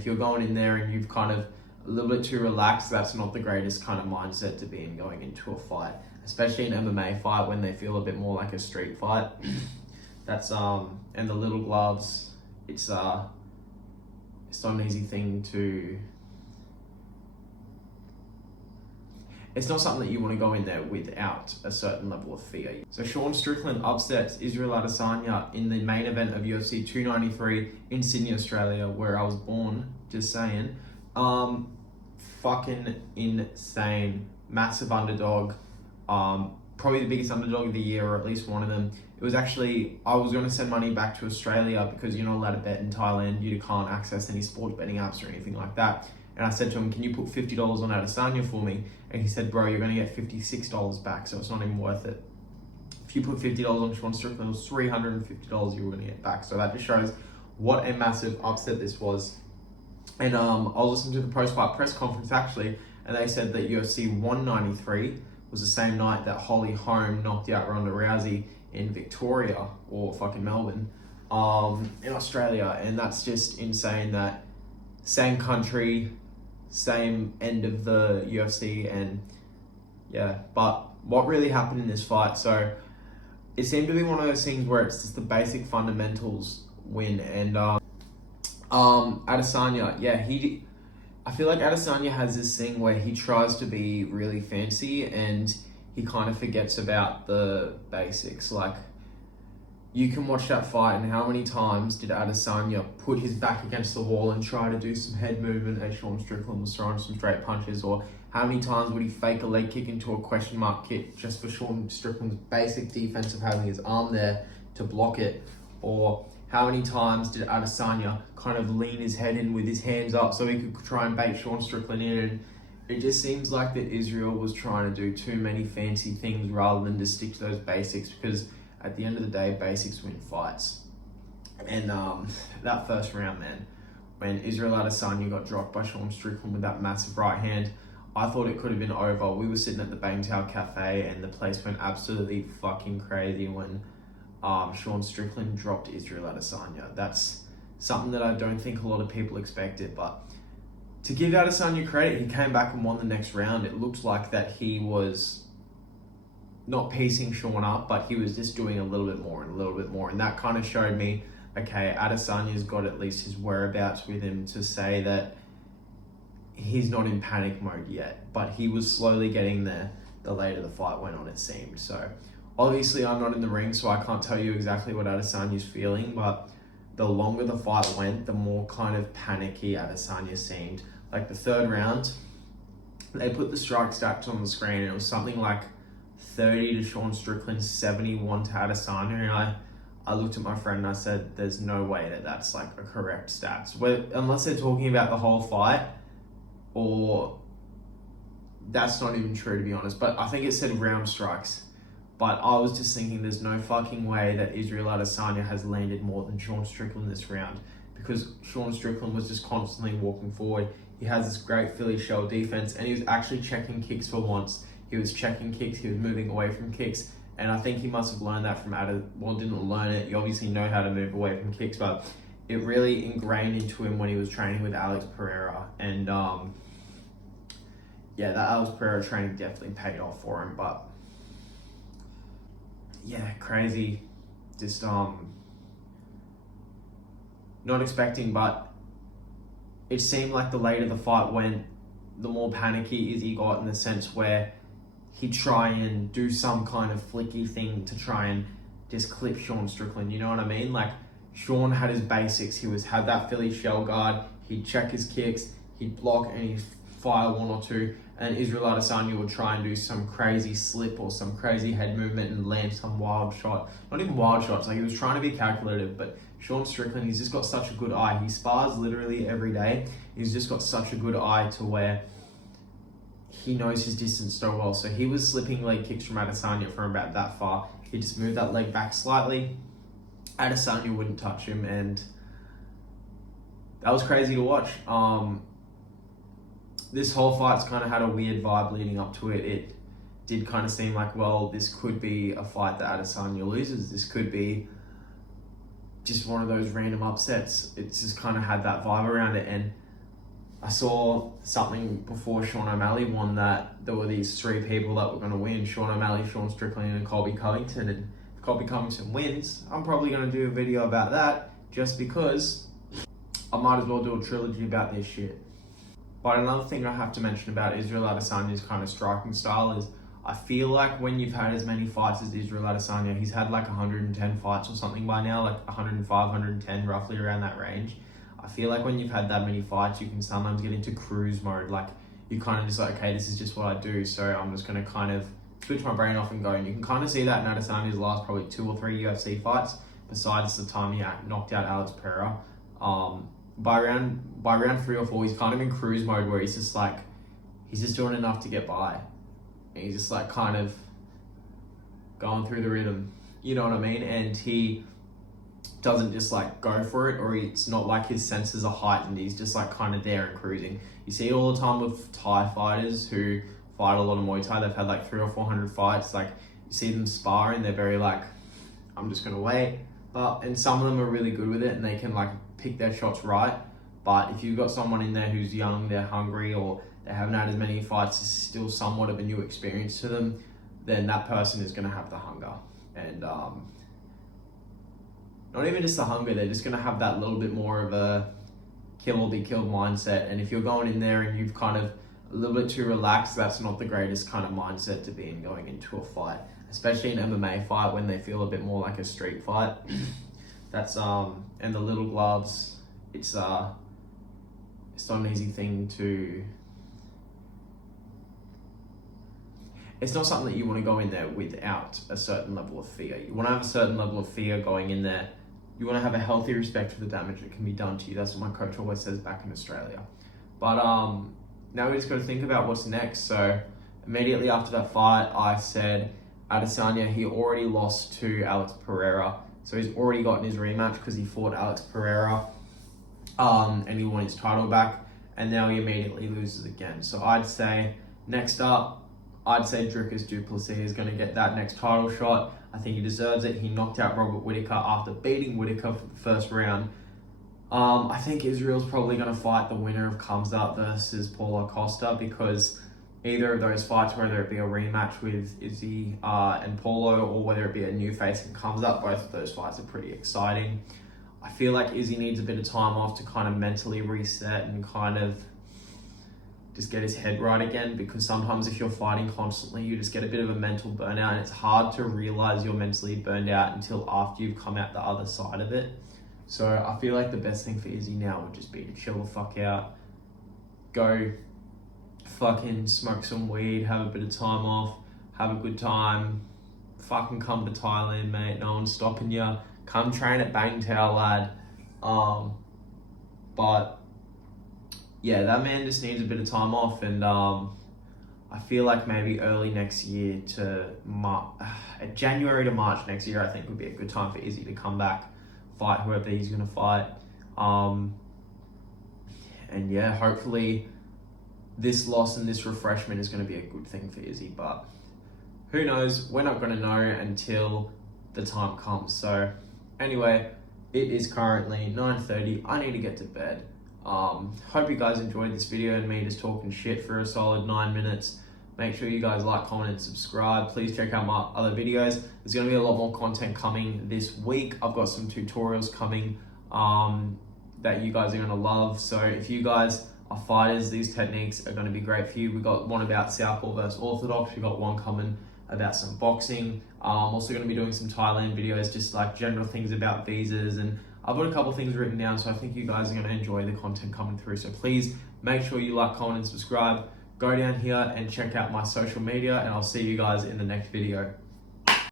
if you're going in there and you've kind of a little bit too relaxed, that's not the greatest kind of mindset to be in going into a fight, especially an MMA fight when they feel a bit more like a street fight. That's and the little gloves, it's not an easy thing to. It's not something that you want to go in there without a certain level of fear. So Sean Strickland upsets Israel Adesanya in the main event of UFC 293 in Sydney, Australia, where I was born, just saying. Fucking insane. Massive underdog. Probably the biggest underdog of the year, or at least one of them. It was actually, I was going to send money back to Australia because you're not allowed to bet in Thailand. You can't access any sports betting apps or anything like that. And I said to him, can you put $50 on Adesanya for me? And he said, bro, you're going to get $56 back, so it's not even worth it. If you put $50 on Sean Strickland, it was $350 you were going to get back. So that just shows what a massive upset this was. And I was listening to the post-fight press conference, actually, and they said that UFC 193 was the same night that Holly Holm knocked out Ronda Rousey in Victoria, or fucking Melbourne, in Australia. And that's just insane that same country, same end of the UFC, and yeah. But what really happened in this fight, so it seemed to be one of those things where it's just the basic fundamentals win. And Adesanya, yeah, I feel like Adesanya has this thing where he tries to be really fancy and he kind of forgets about the basics. Like, you can watch that fight, and how many times did Adesanya put his back against the wall and try to do some head movement as Sean Strickland was throwing some straight punches? Or how many times would he fake a leg kick into a question mark kick just for Sean Strickland's basic defense of having his arm there to block it? Or how many times did Adesanya kind of lean his head in with his hands up so he could try and bait Sean Strickland in? And it just seems like that Israel was trying to do too many fancy things rather than just stick to those basics, because at the end of the day, basics win fights. And that first round, man, when Israel Adesanya got dropped by Sean Strickland with that massive right hand, I thought it could have been over. We were sitting at the Bangtao Cafe and the place went absolutely fucking crazy when Sean Strickland dropped Israel Adesanya. That's something that I don't think a lot of people expected. But to give Adesanya credit, he came back and won the next round. It looked like that he was not piecing Sean up, but he was just doing a little bit more and a little bit more. And that kind of showed me, okay, Adesanya's got at least his whereabouts with him to say that he's not in panic mode yet. But he was slowly getting there the later the fight went on, it seemed. So obviously I'm not in the ring, so I can't tell you exactly what Adesanya's feeling, but the longer the fight went, the more kind of panicky Adesanya seemed. Like the third round, they put the strike stats on the screen and it was something like 30 to Sean Strickland, 71 to Adesanya, and I looked at my friend and I said, there's no way that that's like a correct stats. Unless they're talking about the whole fight, or that's not even true, to be honest. But I think it said round strikes. But I was just thinking there's no fucking way that Israel Adesanya has landed more than Sean Strickland this round, because Sean Strickland was just constantly walking forward. He has this great Philly shell defense, and he was actually checking kicks for once. He was checking kicks, he was moving away from kicks, and I think he must have learned that from didn't learn it. You obviously know how to move away from kicks, but it really ingrained into him when he was training with Alex Pereira. And yeah, that Alex Pereira training definitely paid off for him. But yeah, crazy. Just not expecting, but it seemed like the later the fight went, the more panicky Izzy got, in the sense where he'd try and do some kind of flicky thing to try and just clip Sean Strickland, you know what I mean? Like, Sean had his basics. He had that Philly shell guard, he'd check his kicks, he'd block and he'd fire one or two, and Israel Adesanya would try and do some crazy slip or some crazy head movement and land some wild shot. Not even wild shots, like he was trying to be calculative, but Sean Strickland, he's just got such a good eye. He spars literally every day. He's just got such a good eye to where he knows his distance so well. So he was slipping leg kicks from Adesanya from about that far. He just moved that leg back slightly. Adesanya wouldn't touch him, and that was crazy to watch. This whole fight's kind of had a weird vibe leading up to it. It did kind of seem like, well, this could be a fight that Adesanya loses. This could be just one of those random upsets. It's just kind of had that vibe around it. And I saw something before Sean O'Malley won that there were these 3 people that were going to win: Sean O'Malley, Sean Strickland, and Colby Covington. And if Colby Covington wins, I'm probably going to do a video about that, just because I might as well do a trilogy about this shit. But another thing I have to mention about Israel Adesanya's kind of striking style is, I feel like when you've had as many fights as Israel Adesanya, he's had like 110 fights or something by now, like 105, 110, roughly around that range. I feel like when you've had that many fights, you can sometimes get into cruise mode. Like, you kind of just like, okay, this is just what I do, so I'm just going to kind of switch my brain off and go. And you can kind of see that in Adesanya's last probably 2 or 3 UFC fights, besides the time he knocked out Alex Pereira. By round 3 or 4, he's kind of in cruise mode where he's just like, he's just doing enough to get by. And he's just like kind of going through the rhythm, you know what I mean? And he doesn't just like go for it, or it's not like his senses are heightened. He's just like kind of there and cruising. You see it all the time with Thai fighters who fight a lot of Muay Thai. They've had like 300 or 400 fights. Like, you see them sparring, they're very like, I'm just gonna wait. And some of them are really good with it, and they can like pick their shots right. But if you've got someone in there who's young, they're hungry, or they haven't had as many fights, it's still somewhat of a new experience to them, then that person is going to have the hunger. And not even just the hunger, they're just going to have that little bit more of a kill or be killed mindset. And if you're going in there and you've kind of a little bit too relaxed, that's not the greatest kind of mindset to be in going into a fight, especially an MMA fight when they feel a bit more like a street fight. That's and the little gloves, it's not an easy thing to. It's not something that you want to go in there without a certain level of fear. You want to have a certain level of fear going in there. You want to have a healthy respect for the damage that can be done to you. That's what my coach always says back in Australia. But now we just got to think about what's next. So immediately after that fight, I said Adesanya, he already lost to Alex Pereira. So he's already gotten his rematch because he fought Alex Pereira and he won his title back. And now he immediately loses again. So I'd say next up, Dricus du Plessis is going to get that next title shot. I think he deserves it. He knocked out Robert Whittaker after beating Whittaker for the first round. I think Israel's probably going to fight the winner of Khamzat versus Paulo Costa, because either of those fights, whether it be a rematch with Izzy and Paulo, or whether it be a new face in Khamzat, both of those fights are pretty exciting. I feel like Izzy needs a bit of time off to kind of mentally reset and kind of just get his head right again, because sometimes if you're fighting constantly, you just get a bit of a mental burnout, and it's hard to realize you're mentally burned out until after you've come out the other side of it. So I feel like the best thing for Izzy now would just be to chill the fuck out, go fucking smoke some weed, have a bit of time off, have a good time, fucking come to Thailand, mate, no one's stopping you, come train at Bangtao, lad. But yeah, that man just needs a bit of time off, and I feel like maybe early next year to January to March next year, I think would be a good time for Izzy to come back, fight whoever he's going to fight. And yeah, hopefully this loss and this refreshment is going to be a good thing for Izzy, but who knows? We're not going to know until the time comes. So anyway, it is currently 9:30. I need to get to bed. Hope you guys enjoyed this video and me just talking shit for a solid 9 minutes. Make sure you guys like, comment, and subscribe. Please check out my other videos. There's going to be a lot more content coming this week. I've got some tutorials coming that you guys are going to love. So if you guys are fighters, these techniques are going to be great for you. We've got one about Southpaw versus Orthodox. We've got one coming about some boxing. I'm also going to be doing some Thailand videos, just like general things about visas, and I've got a couple things written down, so I think you guys are going to enjoy the content coming through. So please make sure you like, comment, and subscribe. Go down here and check out my social media, and I'll see you guys in the next video.